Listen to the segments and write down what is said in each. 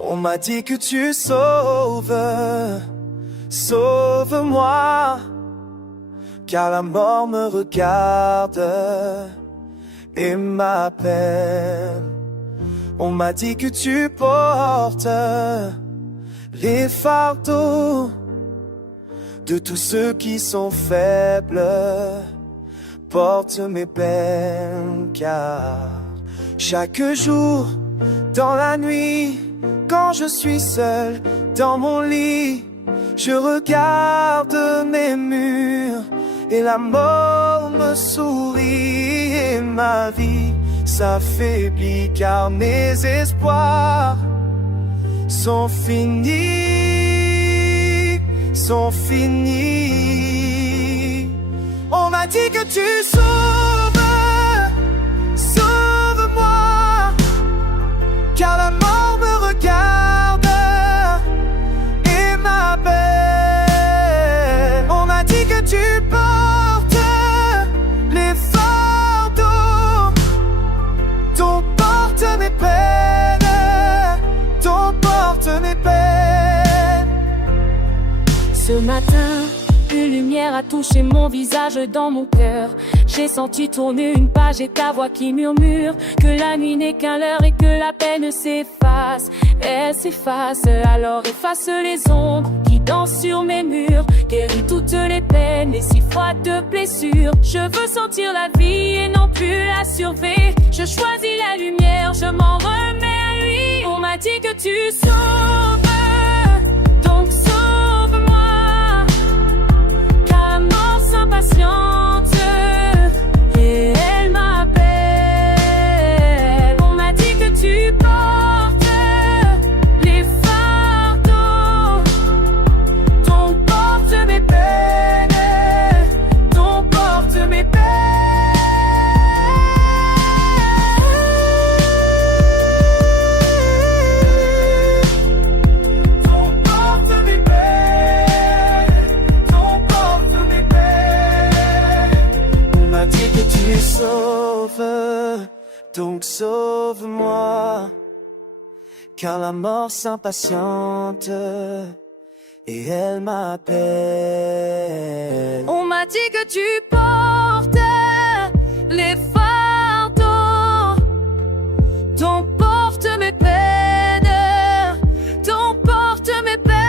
On m'a dit que tu sauves, sauve-moi, car la mort me regarde et m'appelle. On m'a dit que tu portes les fardeaux de tous ceux qui sont faibles. Porte mes peines, car chaque jour, dans la nuit, quand je suis seul dans mon lit, je regarde mes murs et la mort me sourit et ma vie s'affaiblit car mes espoirs sont finis, sont finis. On m'a dit que tu sauves, sauve-moi, car la mort me regarde et m'appelle. On m'a dit que tu portes les fardeaux, ton porte mes peines, ton porte mes peines. Ce matin, une lumière a touché mon visage dans mon cœur. J'ai senti tourner une page et ta voix qui murmure que la nuit n'est qu'un leurre et que la peine s'efface. Elle s'efface, alors efface les ombres qui dansent sur mes murs. Guéris toutes les peines et si froides blessures. Je veux sentir la vie et non plus la surveiller. Je choisis la lumière, je m'en remets à lui. On m'a dit que tu sauves, donc sauve-moi, car la mort s'impatiente et elle m'appelle. On m'a dit que tu portes les fardeaux, ton porte mes peines, ton porte mes peines. Tu sauves, donc sauve-moi, car la mort s'impatiente et elle m'appelle. On m'a dit que tu portes les fardeaux, ton porte mes peines, ton porte mes peines.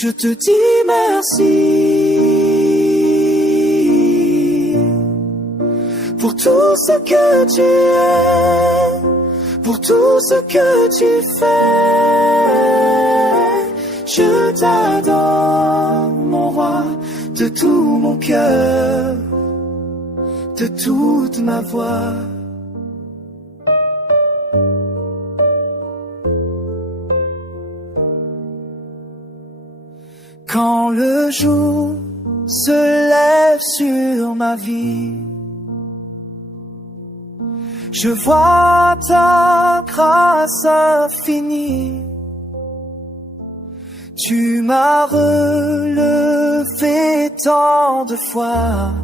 Je te dis merci pour tout ce que tu es, pour tout ce que tu fais. Je t'adore, mon roi, de tout mon cœur, de toute ma voix. Quand le jour se lève sur ma vie, je vois ta grâce infinie. Tu m'as relevé tant de fois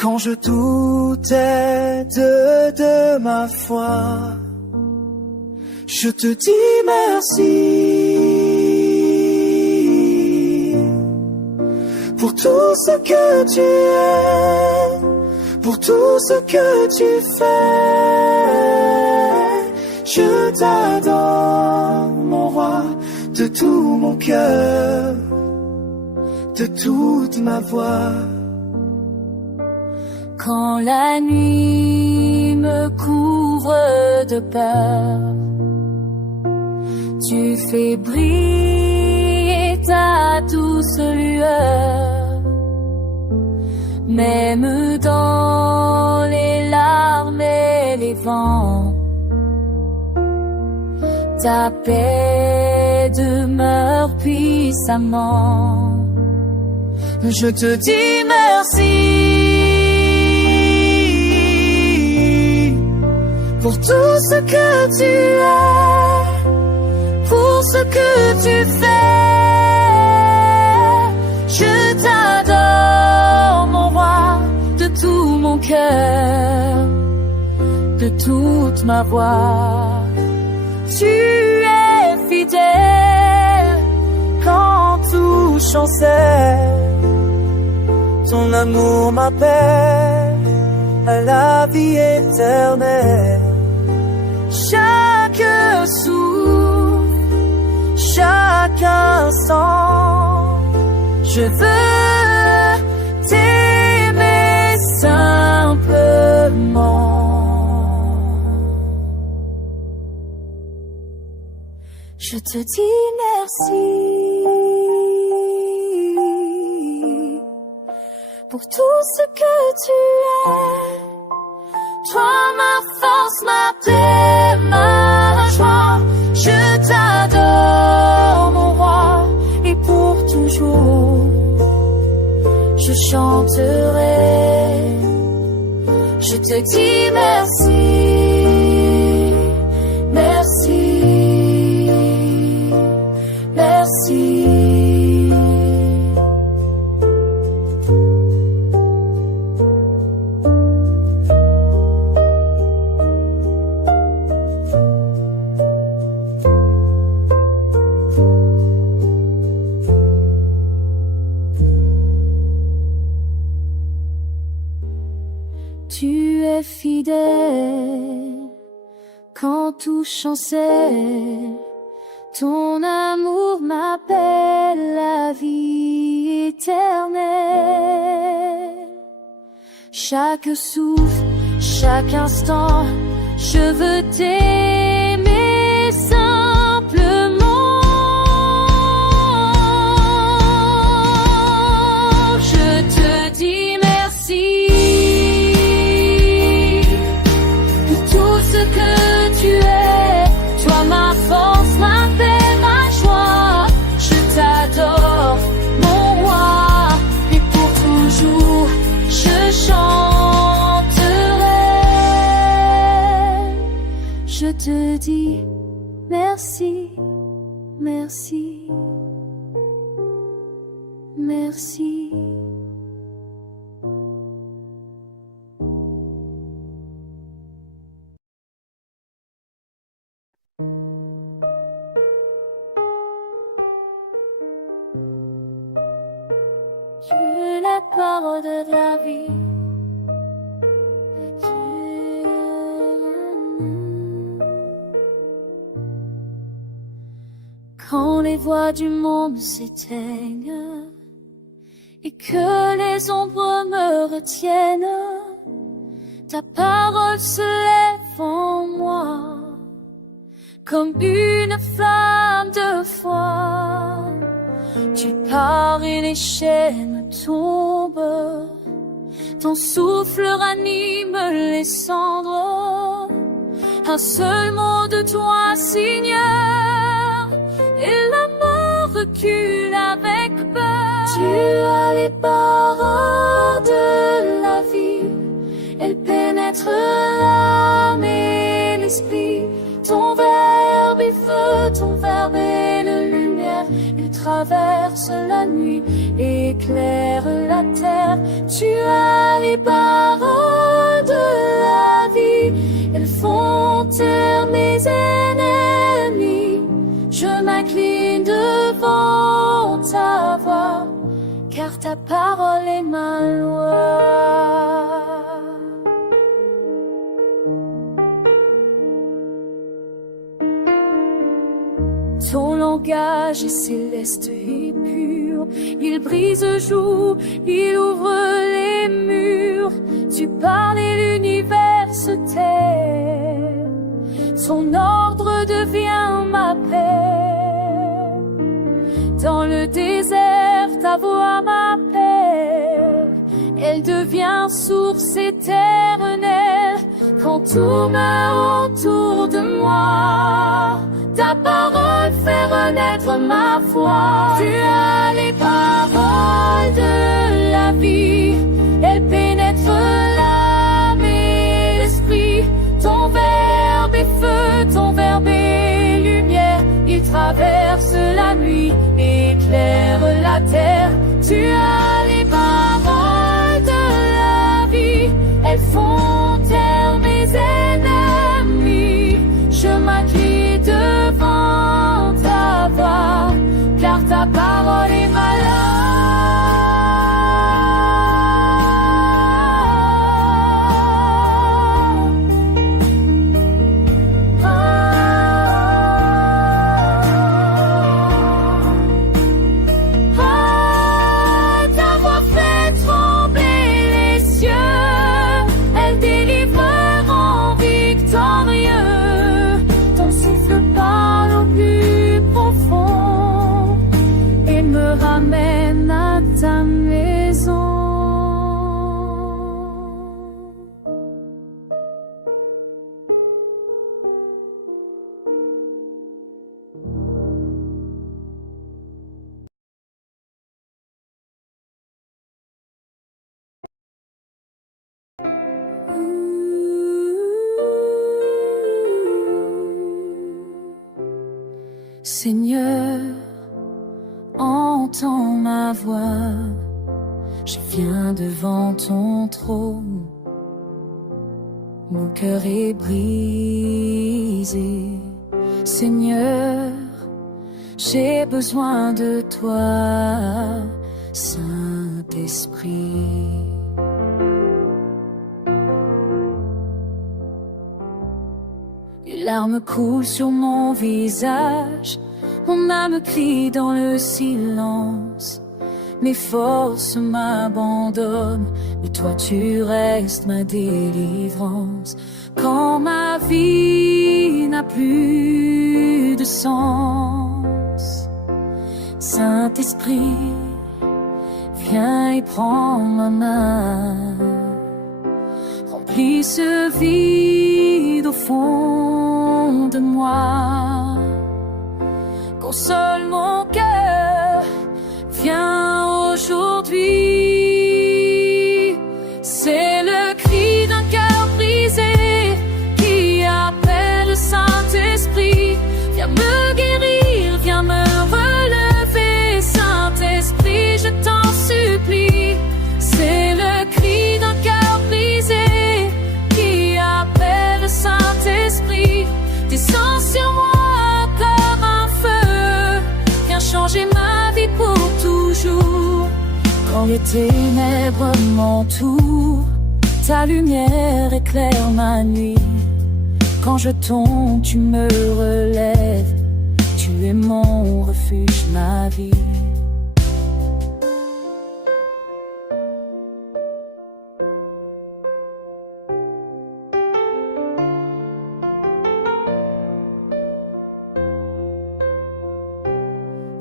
quand je doutais de ma foi. Je te dis merci pour tout ce que tu es, pour tout ce que tu fais. Je t'adore, mon roi, de tout mon cœur, de toute ma voix. Quand la nuit me couvre de peur, Tu fais briller ta douce lueur, même dans les larmes et les vents. Ta paix demeure puissamment. Je te dis merci pour tout ce que tu es, pour ce que tu fais. Je t'adore, mon roi, de tout mon cœur, de toute ma voix. Tu es fidèle quand tout chancelle. Ton amour m'appelle à la vie éternelle. Chaque souffle, chaque instant, je veux t'aimer simplement. Je te dis merci pour tout ce que tu es. Toi ma force, ma paix, ma joie. Je t'adore, mon roi, et pour toujours je chanterai. Je te dis merci, merci. Merci. Tu es fidèle quand tout chancelle. Ton amour m'appelle la vie éternelle. Chaque souffle, chaque instant, je veux t'aimer simplement. Je te dis merci pour tout ce que tu es. Toi ma force, ma paix, ma joie. Je t'adore, mon roi, et pour toujours je chanterai. Je te dis merci, merci, merci. Tu es la parole de la vie. Quand les voix du monde s'éteignent et que les ombres me retiennent, ta parole se lève en moi comme une flamme de foi. Tu pars et les chaînes tombent, ton souffle ranime les cendres. Un seul mot de toi, Seigneur, et la mort recule avec peur. Tu as les paroles de la vie, elles pénètrent l'âme et l'esprit. Ton verbe est feu, ton verbe est la lumière. Il traverse la nuit, éclaire la terre. Tu as les paroles de la vie, elles font taire mes ennemis. Je m'incline devant ta voix, car ta parole est ma loi. Ton langage est céleste et pur, il brise jour, il ouvre les murs. Tu parles et l'univers se tait, son ordre devient ma paix. Dans le désert, ta voix m'appelle. Elle devient source éternelle. Quand tout meurt autour de moi, ta parole fait renaître ma foi. Tu as les paroles de la vie. Elles pénètrent l'âme et l'esprit. Ton verbe est feu, ton verbe est lumière. Il traverse la nuit, éclaire la terre. Tu as les paroles de la vie. Elles font taire mes ennemis. Je m'incline devant ta voix, car ta parole est ma ramène à ta maison. Seigneur, entends ma voix, je viens devant ton trône. Mon cœur est brisé, Seigneur, j'ai besoin de toi, Saint-Esprit. Les larmes coulent sur mon visage, mon âme crie dans le silence. Mes forces m'abandonnent, mais toi tu restes ma délivrance. Quand ma vie n'a plus de sens, Saint-Esprit, viens et prends ma main. Remplis ce vide au fond de moi. Console mon cœur, viens aujourd'hui. C'est le cri d'un cœur brisé qui appelle le Saint-Esprit. Viens me guérir, viens me relever, Saint-Esprit, je t'en supplie. C'est le cri d'un cœur brisé qui appelle le Saint-Esprit. Descends sur moi comme un feu, viens changer ma vie pour toujours. Quand les ténèbres m'entourent, ta lumière éclaire ma nuit. Quand je tombe, tu me relèves, tu es mon refuge, ma vie.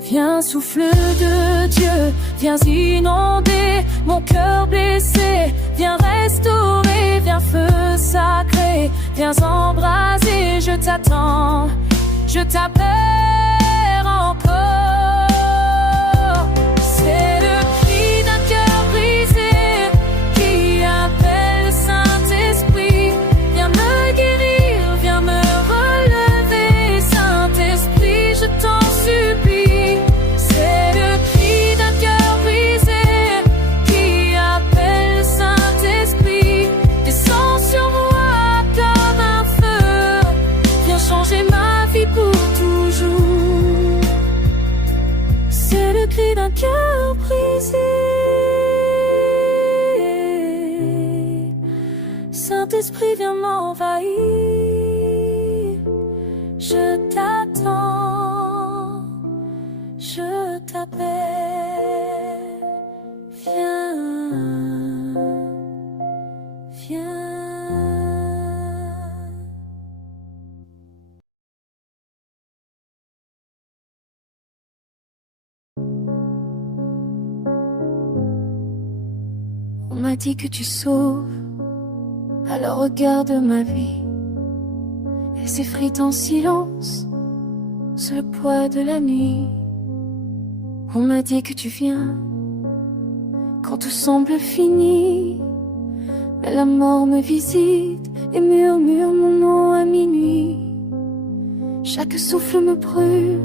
Viens souffle de Dieu, viens inonder mon cœur blessé. Viens restaurer, viens feu sacré. Viens embraser, je t'attends, je t'appelle encore. C'est le cri d'un cœur brisé qui appelle le Saint-Esprit. Viens me guérir, viens me relever, Saint-Esprit, je t'en supplie. D'un cœur brisé, Saint-Esprit, viens m'envahir. Je t'attends, je t'appelle. Viens, viens. On m'a dit que tu sauves, alors regarde ma vie. Elle s'effrite en silence, sous le poids de la nuit. On m'a dit que tu viens, quand tout semble fini. Mais la mort me visite et murmure mon nom à minuit. Chaque souffle me brûle,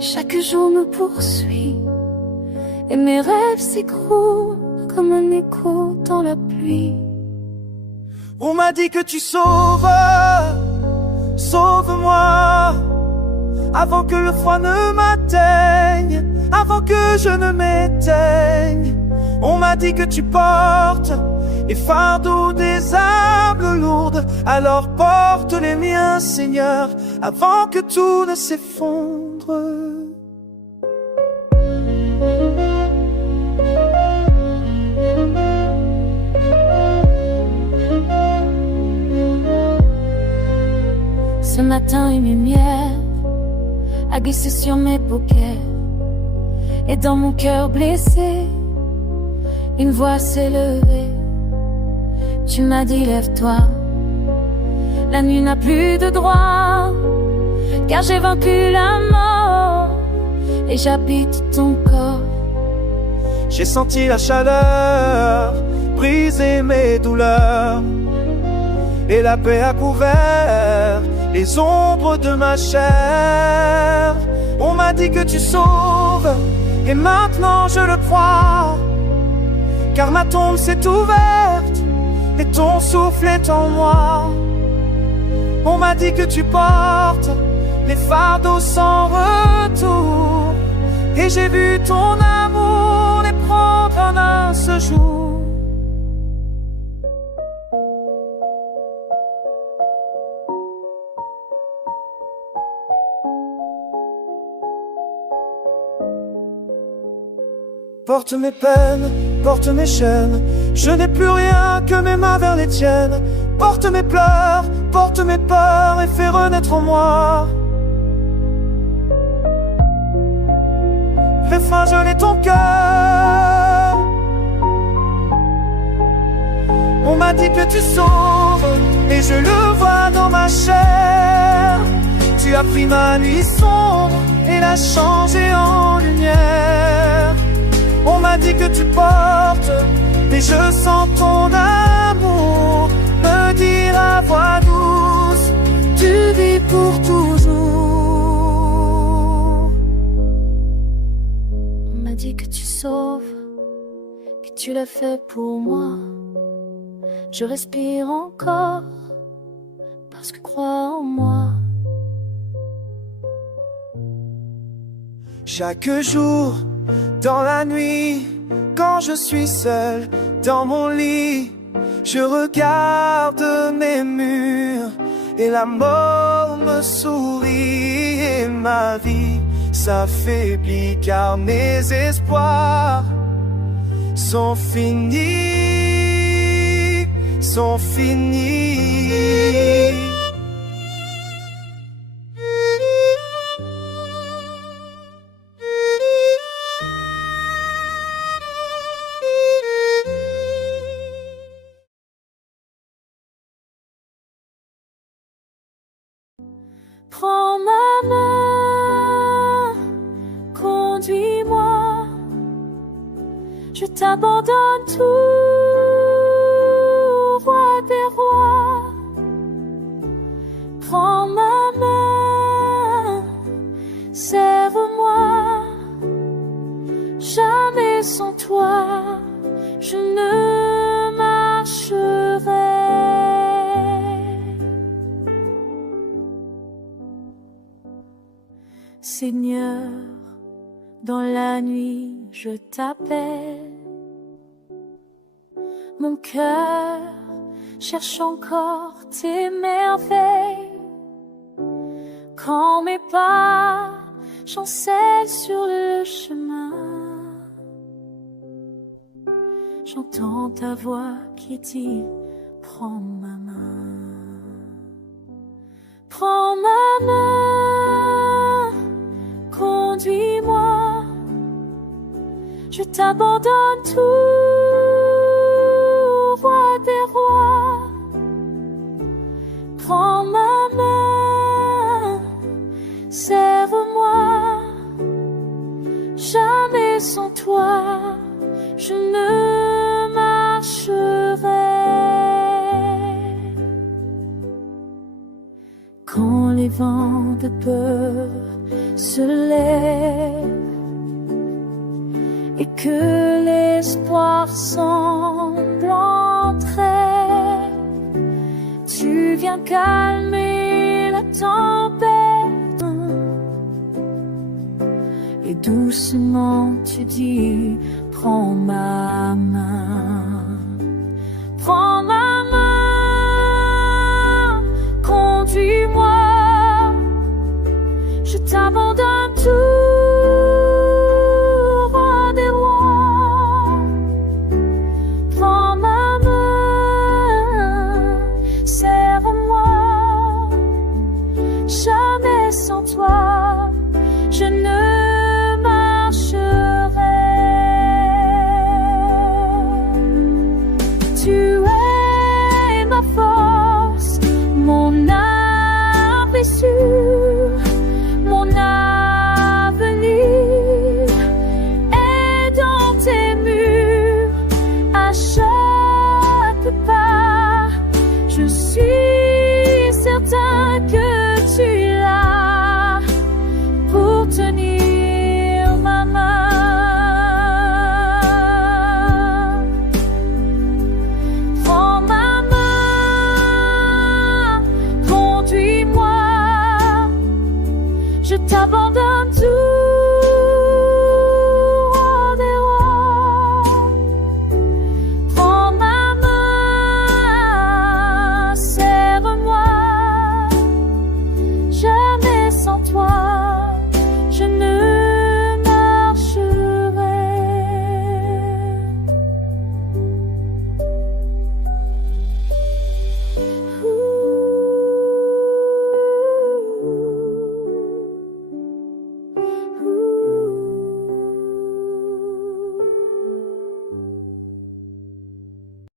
chaque jour me poursuit. Et mes rêves s'écroulent comme un écho dans la pluie. On m'a dit que tu sauves, sauve-moi, avant que le froid ne m'atteigne, avant que je ne m'éteigne. On m'a dit que tu portes les fardeaux des âmes lourdes, alors porte les miens, Seigneur, avant que tout ne s'effondre. Ce matin, une lumière a glissé sur mes paupières, et dans mon cœur blessé, une voix s'est levée. Tu m'as dit lève-toi, la nuit n'a plus de droit, car j'ai vaincu la mort et j'habite ton corps. J'ai senti la chaleur briser mes douleurs, et la paix a couvert les ombres de ma chair. On m'a dit que tu sauves, et maintenant je le crois, car ma tombe s'est ouverte et ton souffle est en moi. On m'a dit que tu portes les fardeaux sans retour, et j'ai vu ton amour les prendre en un seul jour. Porte mes peines, porte mes chaînes, je n'ai plus rien que mes mains vers les tiennes. Porte mes pleurs, porte mes peurs et fais renaître en moi. Fais flageoler ton cœur. On m'a dit que tu sauves, et je le vois dans ma chair. Tu as pris ma nuit sombre et l'as changée en lumière. On m'a dit que tu portes, et je sens ton amour me dire à voix douce, tu vis pour toujours. On m'a dit que tu sauves, que tu l'as fait pour moi. Je respire encore, parce que crois en moi. Chaque jour, dans la nuit, quand je suis seul dans mon lit, je regarde mes murs et la mort me sourit, et ma vie s'affaiblit car mes espoirs sont finis, sont finis. Prends ma main, conduis-moi, je t'abandonne tout, roi des rois. Prends ma main, serve-moi, jamais sans toi, je ne marcherai. Seigneur, dans la nuit je t'appelle. Mon cœur cherche encore tes merveilles. Quand mes pas chancellent sur le chemin, j'entends ta voix qui dit prends ma main. Prends ma main, conduis-moi, je t'abandonne tout, des rois. Prends ma main, serre-moi. Jamais sans toi, je ne marcherai. Quand les vents de peur se lèvent et que l'espoir semble entrer, tu viens calmer la tempête et doucement tu dis, prends ma main, prends ma main, conduis-moi, je t'abandonne tout. Jamais sans toi, je ne marcherai. Tu es ma force, mon âme est sûre, mon avenir est dans tes murs. À chaque pas, je suis certain que tu es là pour tenir ma main. Prends ma main, conduis-moi, je t'abandonne tout.